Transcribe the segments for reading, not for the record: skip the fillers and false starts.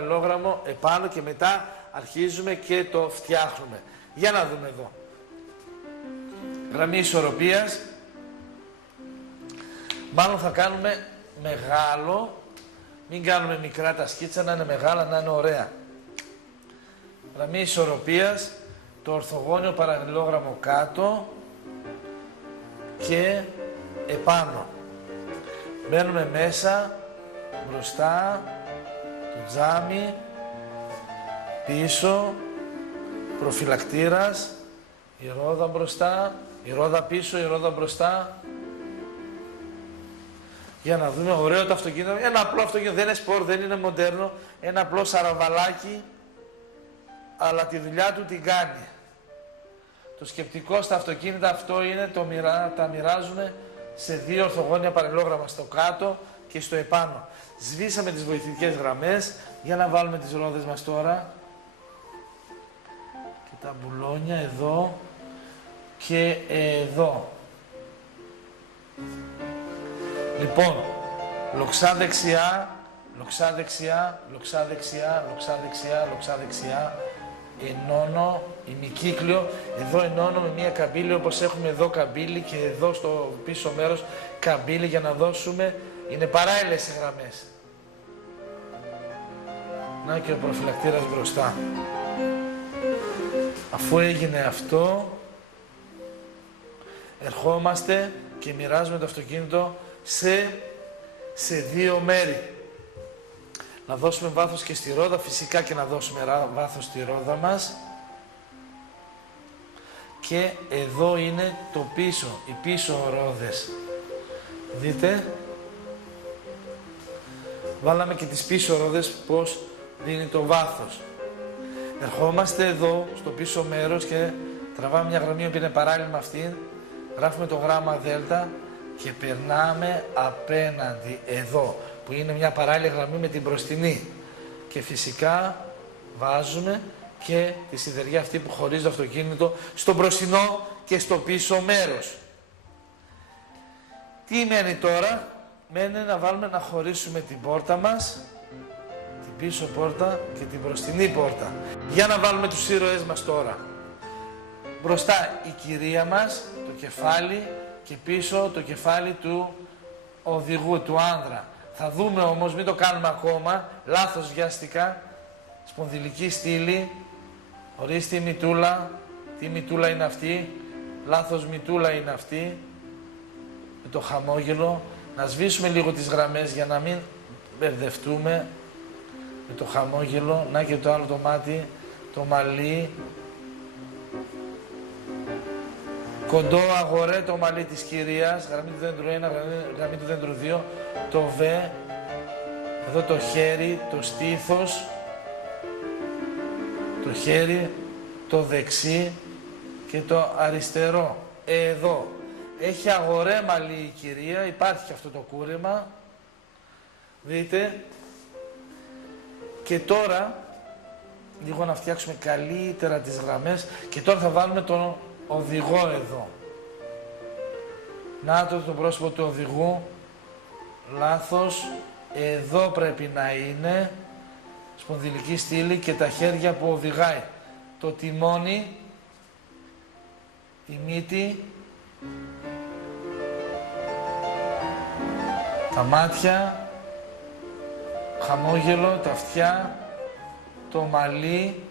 παραλληλόγραμμο επάνω και μετά αρχίζουμε και το φτιάχνουμε. Για να δούμε εδώ. Γραμμή ισορροπίας. Μάλλον θα κάνουμε μεγάλο, μην κάνουμε μικρά τα σκίτσα, να είναι μεγάλα, να είναι ωραία. Γραμμή ισορροπίας, το ορθογώνιο παραλληλόγραμμο κάτω και επάνω. Μπαίνουμε μέσα, μπροστά, το τζάμι, πίσω, προφυλακτήρας, η ρόδα μπροστά, η ρόδα πίσω, η ρόδα μπροστά. Για να δούμε, ωραίο το αυτοκίνητο, ένα απλό αυτοκίνητο, δεν είναι σπορ, δεν είναι μοντέρνο, ένα απλό σαραβαλάκι, αλλά τη δουλειά του την κάνει. Το σκεπτικό στα αυτοκίνητα αυτό είναι, τα μοιράζουμε σε δύο ορθογώνια παραλληλόγραμμα, στο κάτω και στο επάνω. Σβήσαμε τις βοηθητικές γραμμές, για να βάλουμε τις ρόδες μας τώρα. Και τα μπουλόνια εδώ και εδώ. Λοιπόν, λοξά δεξιά, λοξά δεξιά, λοξά δεξιά, λοξά δεξιά, λοξά δεξιά. Ενώνω, ημικύκλιο, εδώ ενώνω με μία καμπύλη όπως έχουμε εδώ καμπύλη και εδώ στο πίσω μέρος καμπύλη για να δώσουμε, είναι παράλληλες οι γραμμές. Να και ο προφυλακτήρας μπροστά. Αφού έγινε αυτό, ερχόμαστε και μοιράζουμε το αυτοκίνητο σε δύο μέρη. Να δώσουμε βάθος και στη ρόδα, φυσικά και να δώσουμε βάθος στη ρόδα μας. Και εδώ είναι το πίσω, οι πίσω ρόδες. Δείτε. Βάλαμε και τις πίσω ρόδες πως δίνει το βάθος. Ερχόμαστε εδώ στο πίσω μέρος και τραβάμε μια γραμμή που είναι παράλληλη με αυτήν. Γράφουμε το γράμμα δέλτα και περνάμε απέναντι εδώ, που είναι μια παράλληλη γραμμή με την μπροστινή. Και φυσικά βάζουμε και τη σιδεριά αυτή που χωρίζει το αυτοκίνητο στο μπροστινό και στο πίσω μέρος. Τι μένει τώρα? Μένει να βάλουμε να χωρίσουμε την πόρτα μας, την πίσω πόρτα και την μπροστινή πόρτα. Για να βάλουμε τους ήρωές μας τώρα. Μπροστά η κυρία μας, το κεφάλι, και πίσω το κεφάλι του οδηγού, του άνδρα. Θα δούμε όμως, μην το κάνουμε ακόμα, λάθος βιαστικά, σπονδυλική στήλη, ορίστε η μητούλα, τι μητούλα είναι αυτή, λάθος μητούλα είναι αυτή, με το χαμόγελο, να σβήσουμε λίγο τις γραμμές για να μην μπερδευτούμε, με το χαμόγελο, να και το άλλο το μάτι, το μαλλί, κοντό αγορέ το μαλλί της κυρίας, γραμμή του δέντρου 1, γραμμή του δέντρου 2, το β, εδώ το χέρι, το στήθος, το χέρι, το δεξί και το αριστερό. Εδώ. Έχει αγορέ μαλλί η κυρία, υπάρχει και αυτό το κούρεμα. Δείτε. Και τώρα, λίγο να φτιάξουμε καλύτερα τις γραμμές και τώρα θα βάλουμε τον οδηγό εδώ. Να το πρόσωπο του οδηγού. Λάθος. Εδώ πρέπει να είναι. Σπονδυλική στήλη και τα χέρια που οδηγάει. Το τιμόνι. Η μύτη. Τα μάτια. Χαμόγελο. Τα αυτιά. Το μαλλί.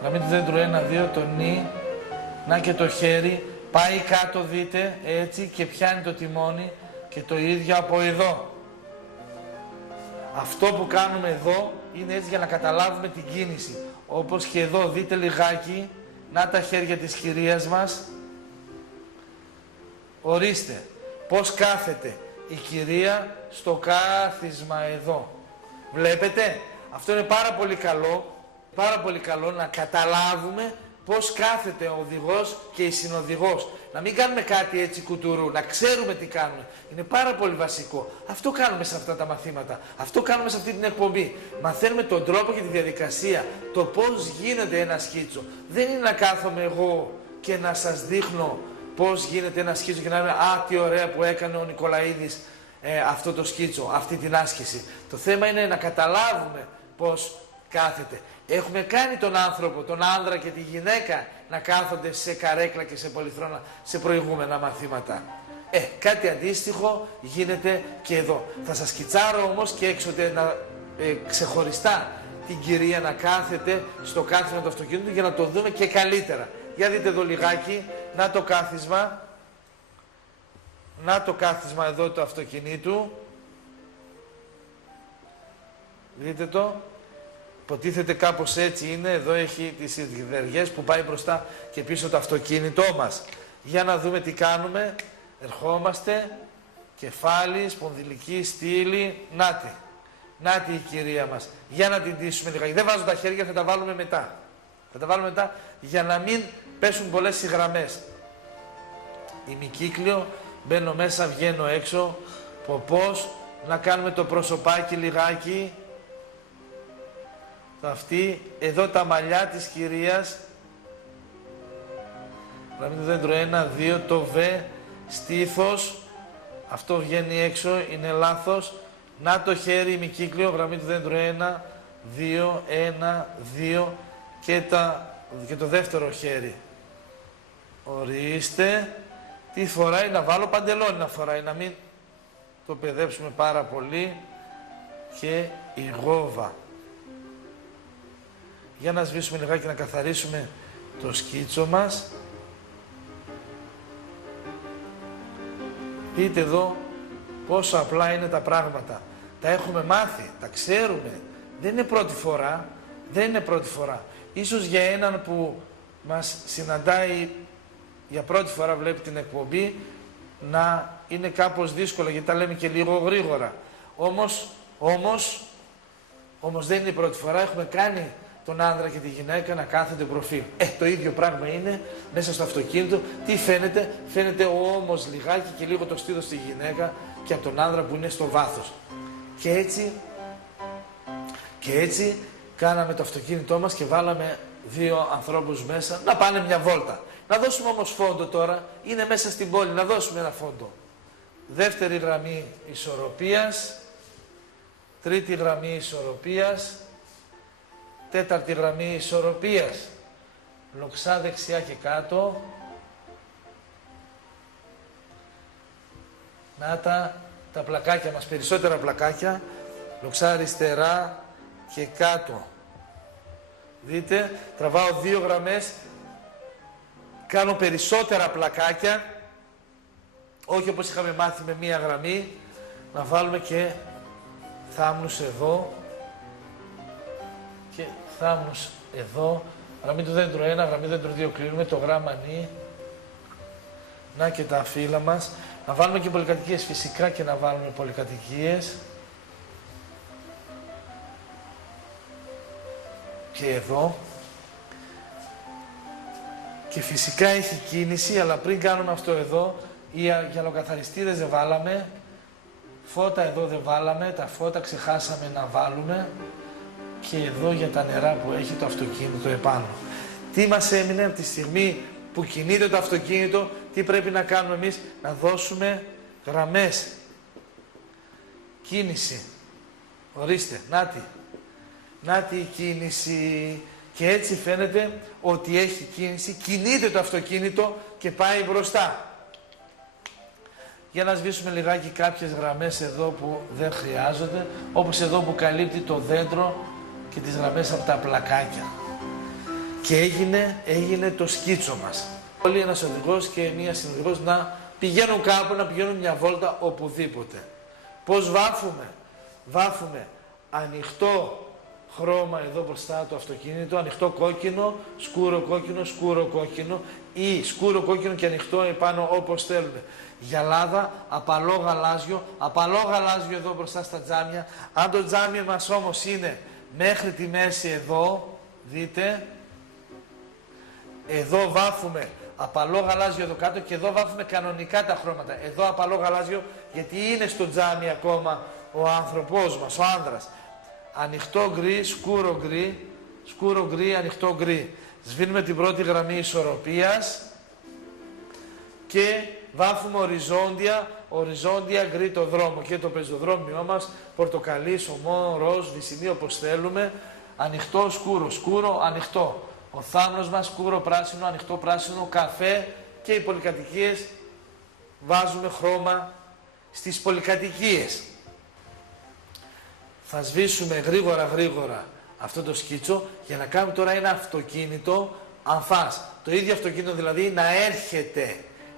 Γραμμή του δέντρου 1-2. Το νι. Να και το χέρι, πάει κάτω δείτε, έτσι, και πιάνει το τιμόνι και το ίδιο από εδώ. Αυτό που κάνουμε εδώ είναι έτσι για να καταλάβουμε την κίνηση. Όπως και εδώ δείτε λιγάκι, να τα χέρια της κυρίας μας. Ορίστε, πώς κάθεται η κυρία στο κάθισμα εδώ. Βλέπετε, αυτό είναι πάρα πολύ καλό να καταλάβουμε πώς κάθεται ο οδηγός και η συνοδηγός. Να μην κάνουμε κάτι έτσι κουτουρού, να ξέρουμε τι κάνουμε. Είναι πάρα πολύ βασικό. Αυτό κάνουμε σε αυτά τα μαθήματα. Αυτό κάνουμε σε αυτή την εκπομπή. Μαθαίνουμε τον τρόπο και τη διαδικασία. Το πώς γίνεται ένα σκίτσο. Δεν είναι να κάθομαι εγώ και να σας δείχνω πώς γίνεται ένα σκίτσο και να λέμε «Α, τι ωραία που έκανε ο Νικολαίδης αυτό το σκίτσο, αυτή την άσκηση». Το θέμα είναι να καταλάβουμε πώς κάθεται. Έχουμε κάνει τον άνθρωπο, τον άνδρα και τη γυναίκα να κάθονται σε καρέκλα και σε πολυθρόνα σε προηγούμενα μαθήματα. Κάτι αντίστοιχο γίνεται και εδώ. Θα σας σκιτσάρω όμως και έξω ξεχωριστά την κυρία να κάθεται στο κάθισμα του αυτοκίνητου για να το δούμε και καλύτερα. Για δείτε εδώ λιγάκι, να το κάθισμα. Να το κάθισμα εδώ του αυτοκινήτου. Δείτε το. Υποτίθεται κάπως έτσι είναι. Εδώ έχει τις ιδιαιτεριές που πάει μπροστά και πίσω το αυτοκίνητό μας. Για να δούμε τι κάνουμε. Ερχόμαστε. Κεφάλι, σπονδυλική στήλη. Νάτι. Νάτι η κυρία μας. Για να την ντύσουμε λιγάκι. Δεν βάζω τα χέρια, θα τα βάλουμε μετά. Θα τα βάλουμε μετά για να μην πέσουν πολλές οι γραμμές. Ημικύκλιο. Μπαίνω μέσα, βγαίνω έξω. Ποπός. Να κάνουμε το προσωπάκι λιγάκι. Αυτή, εδώ τα μαλλιά της κυρίας. Γραμμή του δέντρου 1, 2, το β, στήθος. Αυτό βγαίνει έξω, είναι λάθος. Να το χέρι, ημικύκλιο, γραμμή του δέντρου 1, 2, 1, 2 και το δεύτερο χέρι. Ορίστε. Τι φοράει, να βάλω παντελόνι να φοράει, να μην το παιδέψουμε πάρα πολύ. Και η γόβα. Για να σβήσουμε λιγάκι να καθαρίσουμε το σκίτσο μας. Δείτε εδώ πόσο απλά είναι τα πράγματα. Τα έχουμε μάθει, τα ξέρουμε. Δεν είναι πρώτη φορά, δεν είναι πρώτη φορά. Ίσως για έναν που μας συναντάει για πρώτη φορά βλέπει την εκπομπή να είναι κάπως δύσκολο γιατί τα λέμε και λίγο γρήγορα. Όμως δεν είναι η πρώτη φορά, έχουμε κάνει τον άνδρα και τη γυναίκα να κάθονται προφίλ. Το ίδιο πράγμα είναι μέσα στο αυτοκίνητο. Τι φαίνεται, φαίνεται όμως λιγάκι και λίγο το στήθος στη γυναίκα και από τον άνδρα που είναι στο βάθος. Και έτσι κάναμε το αυτοκίνητό μας και βάλαμε δύο ανθρώπους μέσα να πάνε μια βόλτα. Να δώσουμε όμως φόντο τώρα, είναι μέσα στην πόλη, να δώσουμε ένα φόντο. Δεύτερη γραμμή ισορροπίας, τρίτη γραμμή ισορροπίας, τέταρτη γραμμή ισορροπίας, λοξά δεξιά και κάτω, να τα πλακάκια μας, περισσότερα πλακάκια, λοξά αριστερά και κάτω. Δείτε, τραβάω δύο γραμμές, κάνω περισσότερα πλακάκια, όχι όπως είχαμε μάθει με μία γραμμή, να βάλουμε και θάμνους εδώ και θάμνους εδώ, γραμμή του δέντρου 1, γραμμή του δέντρου 2, κλείνουμε το γράμμα νη, να και τα φύλλα μας, να βάλουμε και πολυκατοικίες φυσικά και να βάλουμε πολυκατοικίες και εδώ. Και φυσικά έχει κίνηση, αλλά πριν κάνουμε αυτό εδώ, οι γυαλοκαθαριστήρες δεν βάλαμε, φώτα εδώ δεν βάλαμε, τα φώτα ξεχάσαμε να βάλουμε και εδώ για τα νερά που έχει το αυτοκίνητο επάνω. Τι μας έμεινε από τη στιγμή που κινείται το αυτοκίνητο, τι πρέπει να κάνουμε εμείς, να δώσουμε γραμμές. Κίνηση. Ορίστε, νάτι η κίνηση. Και έτσι φαίνεται ότι έχει κίνηση, κινείται το αυτοκίνητο και πάει μπροστά. Για να σβήσουμε λιγάκι κάποιες γραμμές εδώ που δεν χρειάζονται, όπως εδώ που καλύπτει το δέντρο και τις γραμμές από τα πλακάκια. Και έγινε το σκίτσο μας. Όλοι ένας οδηγός και μία συνοδηγός να πηγαίνουν κάπου, να πηγαίνουν μια βόλτα οπουδήποτε. Πώς βάφουμε ανοιχτό χρώμα εδώ μπροστά το αυτοκίνητο, ανοιχτό κόκκινο, σκούρο κόκκινο ή σκούρο κόκκινο και ανοιχτό επάνω όπως θέλουμε. Γυαλάδα, απαλό γαλάζιο εδώ μπροστά στα τζάμια. Αν το τζάμι μας όμως είναι μέχρι τη μέση εδώ, δείτε, εδώ βάφουμε απαλό γαλάζιο εδώ κάτω και εδώ βάφουμε κανονικά τα χρώματα. Εδώ απαλό γαλάζιο γιατί είναι στο τζάμι ακόμα ο άνθρωπός μας, ο άνδρας. Ανοιχτό γκρι, σκούρο γκρι, ανοιχτό γκρι. Σβήνουμε την πρώτη γραμμή ισορροπίας και βάφουμε οριζόντια οριζόντια γκρι το δρόμο και το πεζοδρόμιό μας, πορτοκαλί, σωμό, ροζ, βυσσινή όπως θέλουμε, ανοιχτό, σκούρο, σκούρο, ανοιχτό. Ο θάμνος μας σκούρο, πράσινο, ανοιχτό, πράσινο, καφέ και οι πολυκατοικίες βάζουμε χρώμα στις πολυκατοικίες. Θα σβήσουμε γρήγορα αυτό το σκίτσο για να κάνουμε τώρα ένα αυτοκίνητο αμφάς. Το ίδιο αυτοκίνητο δηλαδή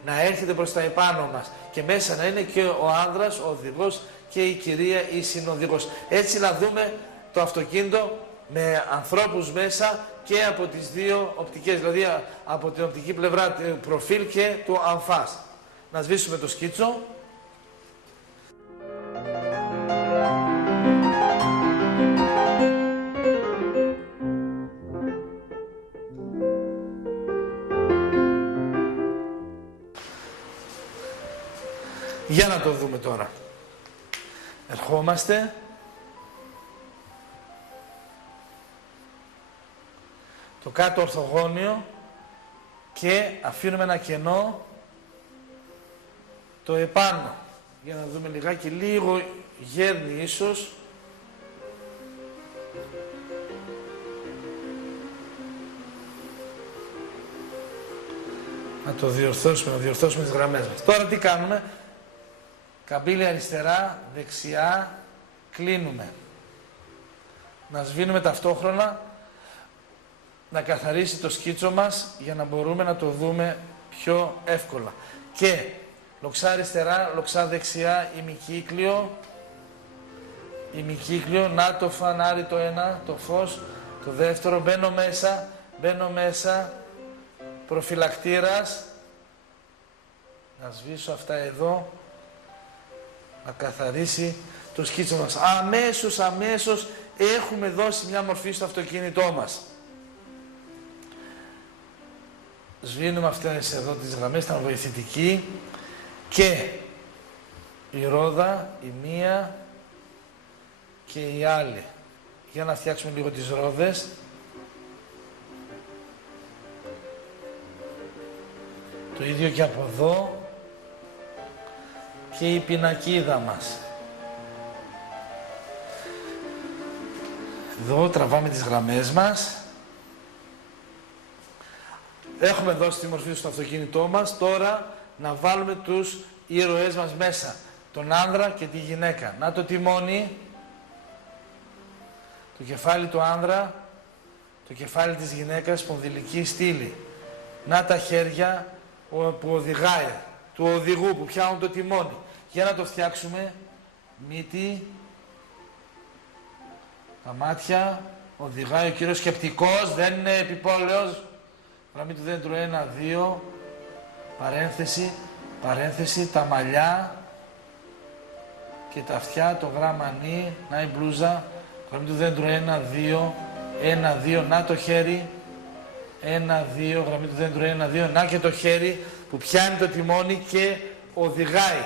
να έρχεται προς τα επάνω μας και μέσα να είναι και ο άνδρας, ο οδηγός και η κυρία η συνοδηγός. Έτσι να δούμε το αυτοκίνητο με ανθρώπους μέσα και από τις δύο οπτικές, δηλαδή από την οπτική πλευρά του προφίλ και του αμφάς. Να σβήσουμε το σκίτσο. Για να το δούμε τώρα. Ερχόμαστε. Το κάτω ορθογώνιο και αφήνουμε ένα κενό το επάνω. Για να δούμε λιγάκι, λίγο γέρνει ίσως. Να το διορθώσουμε, τις γραμμές μας. Τώρα τι κάνουμε? Καμπύλη αριστερά, δεξιά, κλείνουμε. Να σβήνουμε ταυτόχρονα, να καθαρίσει το σκίτσο μας για να μπορούμε να το δούμε πιο εύκολα. Και λοξά αριστερά, λοξά δεξιά, ημικύκλιο, να το φανάρι το ένα, το φως, το δεύτερο, μπαίνω μέσα, προφυλακτήρας, να σβήσω αυτά εδώ, να καθαρίσει το σκίτσο μας. Αμέσως έχουμε δώσει μια μορφή στο αυτοκίνητό μας. Σβήνουμε αυτές εδώ τις γραμμές, ήταν βοηθητική και η ρόδα, η μία και η άλλη. Για να φτιάξουμε λίγο τις ρόδες. Το ίδιο και από εδώ και η πινακίδα μας. Εδώ τραβάμε τις γραμμές μας. Έχουμε δώσει τη μορφή στο αυτοκίνητό μας. Τώρα να βάλουμε τους ήρωές μας μέσα. Τον άνδρα και τη γυναίκα. Να το τιμόνι. Το κεφάλι του άνδρα. Το κεφάλι της γυναίκας, σπονδυλική στήλη. Να τα χέρια που οδηγάει. Του οδηγού που πιάνουν το τιμόνι. Για να το φτιάξουμε. Μύτη. Τα μάτια. Οδηγάει ο κύριος σκεπτικός. Δεν είναι επιπόλαιος. Γραμμή του δέντρου 1, 2, παρένθεση, τα μαλλιά και τα αυτιά, το γράμμα νι, να η μπλούζα, γραμμή του δέντρου 1, 2, να το χέρι, 1, 2, γραμμή του δέντρου 1, 2, να και το χέρι που πιάνει το τιμόνι και οδηγάει.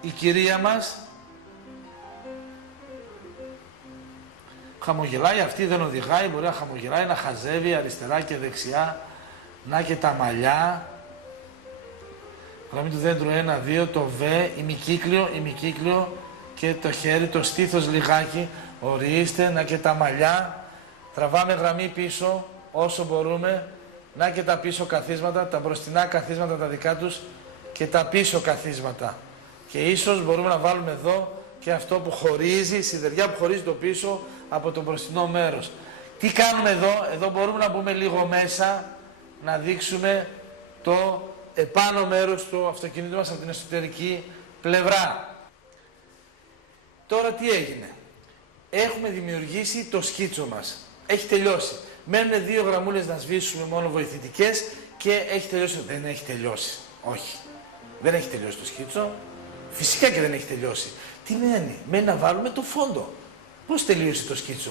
Η κυρία μας χαμογελάει, αυτή δεν οδηγάει, μπορεί να χαμογελάει, να χαζεύει αριστερά και δεξιά, να και τα μαλλιά. Γραμμή του δέντρου 1, 2, το β, ημικύκλιο και το χέρι, το στήθος λιγάκι, ορίστε, να και τα μαλλιά. Τραβάμε γραμμή πίσω όσο μπορούμε, να και τα πίσω καθίσματα, τα μπροστινά καθίσματα τα δικά τους και τα πίσω καθίσματα. Και ίσως μπορούμε να βάλουμε εδώ και αυτό που χωρίζει, η σιδεριά που χωρίζει το πίσω από το μπροστινό μέρος. Τι κάνουμε εδώ? Εδώ μπορούμε να μπούμε λίγο μέσα, να δείξουμε το επάνω μέρος του αυτοκινήτου μας από την εσωτερική πλευρά. Τώρα τι έγινε? Έχουμε δημιουργήσει το σκίτσο μας. Έχει τελειώσει. Μένουν 2 γραμμούλες να σβήσουμε μόνο βοηθητικές και έχει τελειώσει. Δεν έχει τελειώσει. Όχι. Δεν έχει τελειώσει το σκίτσο. Φυσικά και δεν έχει τελειώσει. Τι μένει? Μένει να βάλουμε το φόντο. Πώς τελείωσε το σκίτσο?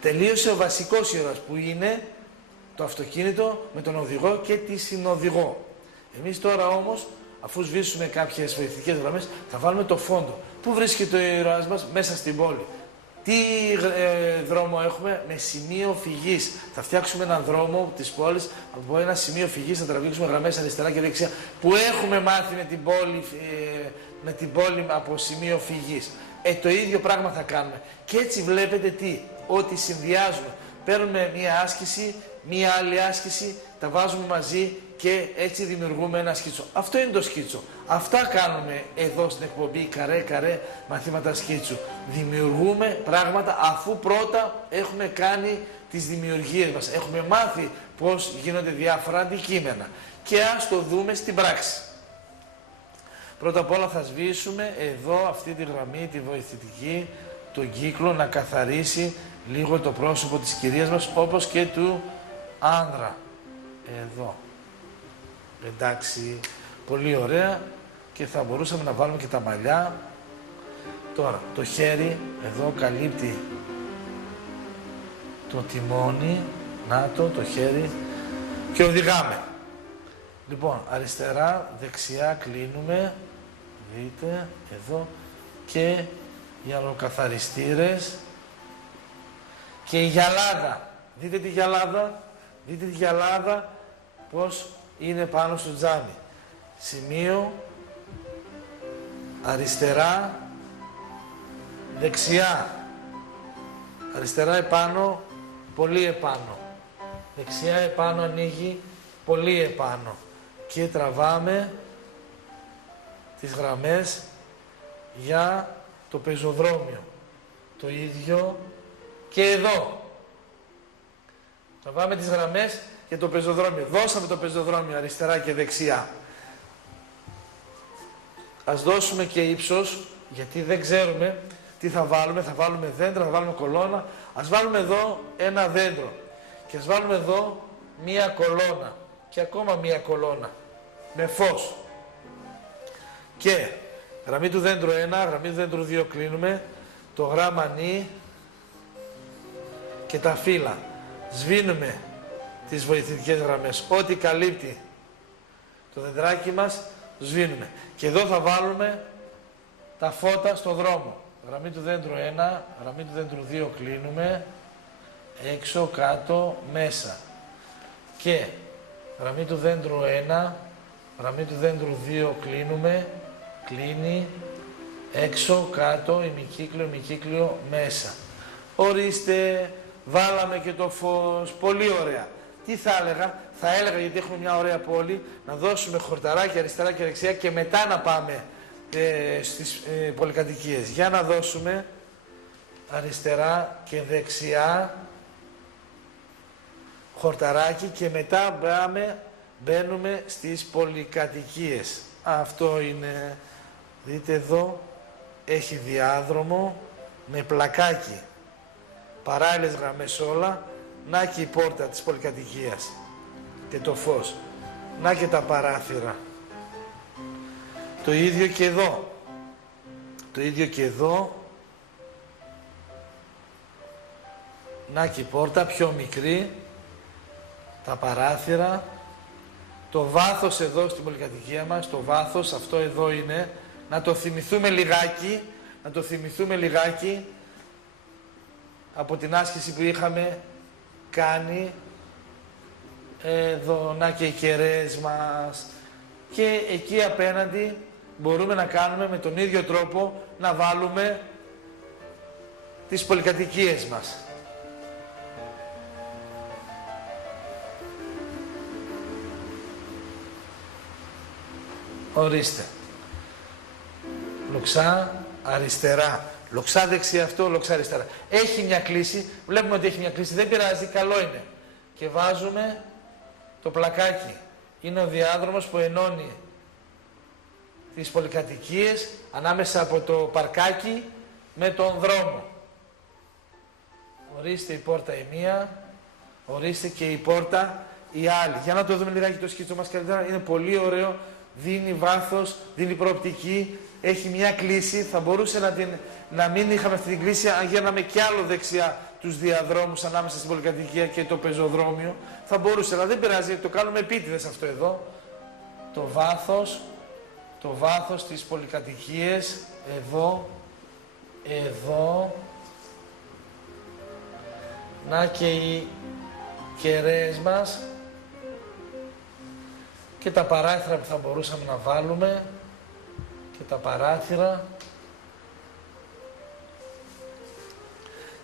Τελείωσε ο βασικός ήρωας που είναι το αυτοκίνητο με τον οδηγό και τη συνοδηγό. Εμείς τώρα όμως, αφού σβήσουμε κάποιες βοηθητικές γραμμές, θα βάλουμε το φόντο. Πού βρίσκεται ο ήρωας μας? Μέσα στην πόλη. Τι δρόμο έχουμε? Με σημείο φυγής. Θα φτιάξουμε έναν δρόμο της πόλης, από ένα σημείο φυγής θα τραβήξουμε γραμμές αριστερά και δεξιά, που έχουμε μάθει με την πόλη από σημείο φυγής. Το ίδιο πράγμα θα κάνουμε. Και έτσι βλέπετε τι? Ότι συνδυάζουμε. Παίρνουμε μία άσκηση, μία άλλη άσκηση, τα βάζουμε μαζί και έτσι δημιουργούμε ένα σκίτσο. Αυτό είναι το σκίτσο. Αυτά κάνουμε εδώ στην εκπομπή Καρέ μαθήματα σκίτσου. Δημιουργούμε πράγματα αφού πρώτα έχουμε κάνει τις δημιουργίες μας. Έχουμε μάθει πώς γίνονται διάφορα αντικείμενα. Και ας το δούμε στην πράξη. Πρώτα απ' όλα θα σβήσουμε εδώ αυτή τη γραμμή, τη βοηθητική, τον κύκλο, να καθαρίσει λίγο το πρόσωπο της κυρίας μας, όπως και του άνδρα. Εδώ. Εντάξει, πολύ ωραία. Και θα μπορούσαμε να βάλουμε και τα μαλλιά. Τώρα, το χέρι εδώ καλύπτει το τιμόνι. Να το χέρι. Και οδηγάμε. Λοιπόν, αριστερά, δεξιά κλείνουμε. Δείτε, εδώ. Και οι αλλοκαθαριστήρες. Και η γυαλάδα. Δείτε τη γυαλάδα. Δείτε τη γυαλάδα πώς είναι πάνω στο τζάμι. Σημείο, αριστερά, δεξιά. Αριστερά επάνω, πολύ επάνω. Δεξιά επάνω ανοίγει, πολύ επάνω. Και τραβάμε τις γραμμές για το πεζοδρόμιο. Το ίδιο και εδώ. Τραβάμε τις γραμμές για το πεζοδρόμιο. Δώσαμε το πεζοδρόμιο αριστερά και δεξιά. Ας δώσουμε και ύψος, γιατί δεν ξέρουμε τι θα βάλουμε. Θα βάλουμε δέντρα, θα βάλουμε κολόνα. Ας βάλουμε εδώ ένα δέντρο. Και ας βάλουμε εδώ μία κολόνα. Και ακόμα μία κολόνα. Με φως. Και γραμμή του δέντρου 1, γραμμή του δέντρου 2 κλείνουμε. Το γράμμα νι και τα φύλλα. Σβήνουμε τις βοηθητικές γραμμές. Ό,τι καλύπτει το δεντράκι μας, σβήνουμε. Και εδώ θα βάλουμε τα φώτα στο δρόμο. Γραμμή του δέντρου 1, γραμμή του δέντρου 2 κλείνουμε. Έξω, κάτω, μέσα. Και γραμμή του δέντρου 1, γραμμή του δέντρου 2 κλείνουμε. Κλείνει. Έξω, κάτω, ημικύκλιο, μέσα. Ορίστε, βάλαμε και το φως. Πολύ ωραία. Τι θα έλεγα? Θα έλεγα, γιατί έχουμε μια ωραία πόλη, να δώσουμε χορταράκι αριστερά και δεξιά και μετά να πάμε στις πολυκατοικίες. Για να δώσουμε αριστερά και δεξιά χορταράκι και μετά μπαίνουμε στις πολυκατοικίες. Αυτό είναι, δείτε εδώ, έχει διάδρομο με πλακάκι. Παράλληλες γραμμές όλα. Να και η πόρτα της πολυκατοικίας και το φως. Να και τα παράθυρα. Το ίδιο και εδώ. Το ίδιο και εδώ. Να και η πόρτα πιο μικρή. Τα παράθυρα. Το βάθος εδώ στην πολυκατοικία μας, το βάθος αυτό εδώ είναι. Να το θυμηθούμε λιγάκι. Να το θυμηθούμε λιγάκι από την άσκηση που είχαμε κάνει. Εδώ, να και οι κεραίες μας. Και εκεί απέναντι μπορούμε να κάνουμε με τον ίδιο τρόπο, να βάλουμε τις πολυκατοικίες μας. Ορίστε. Λοξά αριστερά. Λοξά δεξιά αυτό, λοξά αριστερά. Έχει μια κλίση, βλέπουμε ότι έχει μια κλίση, δεν πειράζει, καλό είναι. Και βάζουμε το πλακάκι. Είναι ο διάδρομος που ενώνει τις πολυκατοικίες ανάμεσα από το παρκάκι με τον δρόμο. Ορίστε η πόρτα η μία, ορίστε και η πόρτα η άλλη. Για να το δούμε λιγάκι το σκίτσο μας καλύτερα, είναι πολύ ωραίο, δίνει βάθος, δίνει προοπτική, έχει μια κλίση, θα μπορούσε να μην είχαμε αυτή την κλίση αν γίναμε κι άλλο δεξιά τους διαδρόμους ανάμεσα στην πολυκατοικία και το πεζοδρόμιο. Θα μπορούσε, αλλά δεν πειράζει, το κάνουμε επίτηδες αυτό εδώ. Το βάθος της πολυκατοικίες, εδώ, εδώ, Να και οι κεραίες μας και τα παράθυρα που θα μπορούσαμε να βάλουμε και τα παράθυρα.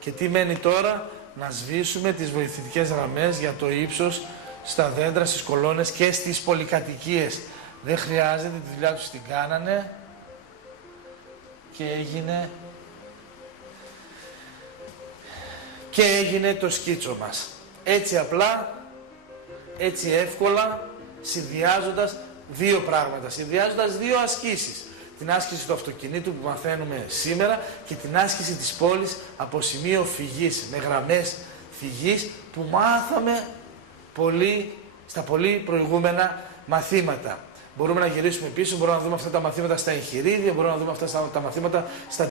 Και τι μένει τώρα? Να σβήσουμε τις βοηθητικές γραμμές για το ύψος στα δέντρα, στις κολόνες και στις πολυκατοικίες. Δεν χρειάζεται, τη δουλειά τους την κάνανε και έγινε το σκίτσο μας. Έτσι απλά, έτσι εύκολα, συνδυάζοντας δύο πράγματα, συνδυάζοντας δύο ασκήσεις. Την άσκηση του αυτοκινήτου που μαθαίνουμε σήμερα και την άσκηση της πόλης από σημείο φυγής, με γραμμές φυγής που μάθαμε στα πολύ προηγούμενα μαθήματα. Μπορούμε να γυρίσουμε πίσω, μπορούμε να δούμε αυτά τα μαθήματα στα εγχειρίδια, μπορούμε να δούμε αυτά τα μαθήματα στα